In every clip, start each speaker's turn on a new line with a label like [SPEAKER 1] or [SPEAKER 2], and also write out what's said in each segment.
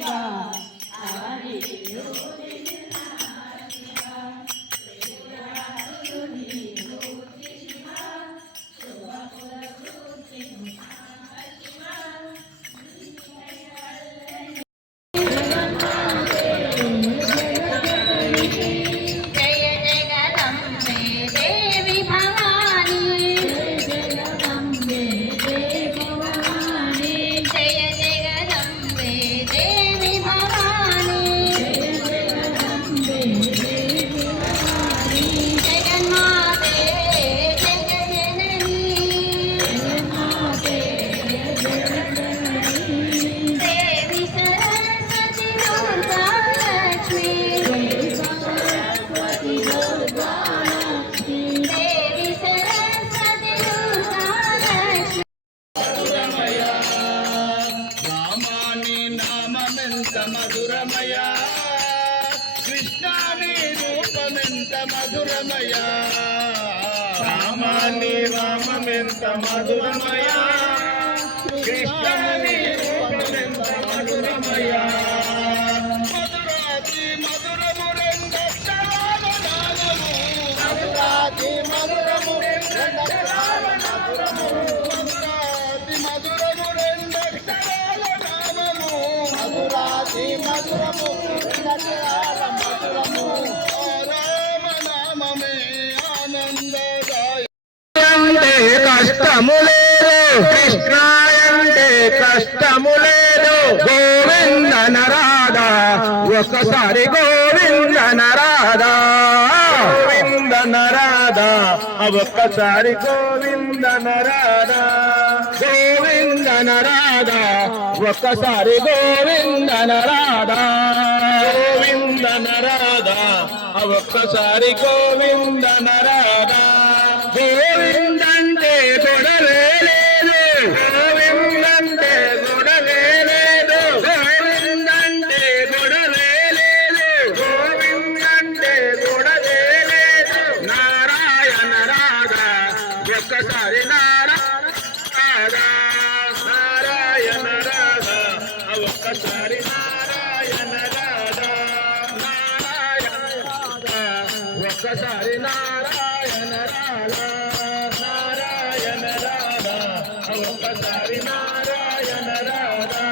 [SPEAKER 1] 那 నామమెంత మధురమయ కృష్ణాని రూపమెంత మధురమయ రామాని నామమెంత మధురమయ కృష్ణాని రూపమెంత మధురమయ మధురాతి మధురము రెండక్షరాల మధురము రామ ఆనందదాయ కష్టము లేదు కృష్ణాయంటే కష్టము లేదు గోవింద నరాధా ఒకసారి గోవింద నరాధా. గోవింద నరాధా ఒక్కసారి గోవింద నరాధా. గోవింద నరాధా ఒక్కసారి గోవింద నరాధా గోవింద నరాధా ఒక్కసారి గోవింద నరాధా గోవిందంటే గొడవే ఒక్కసారి నారాయణ రాధా నారాయణ రాధా ఒక్కసారి నారాయణ రాధా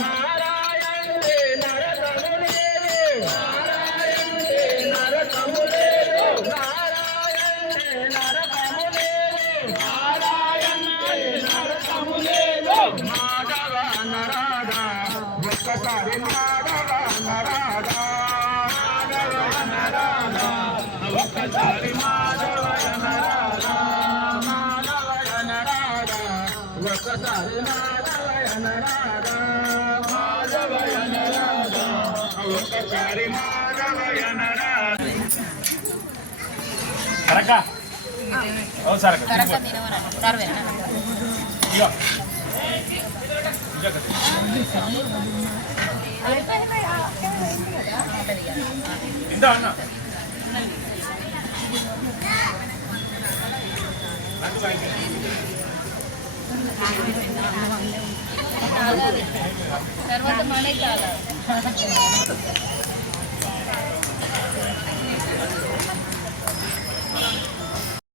[SPEAKER 1] నారాయణే నరకము లేదు నారాయణే నరకము లేదు నారాయణే నరకము లేదు నారాయణే నరకము లేదు మాధవ నరాధా ఒక్కసారి ఒక్కసారి మాధవయ నరాధా మాధవయ నరాధా ఒక్కసారి మాధవయ నరాధా మాధవయ నరాధా ఒక్కసారి మాధవయ నరాధా
[SPEAKER 2] కరక అవును సార్
[SPEAKER 3] కరక తినవరా సర్వేనా
[SPEAKER 2] ఇగో ఇందా అన్న
[SPEAKER 3] తర్వాత మళ్ళీ కాదు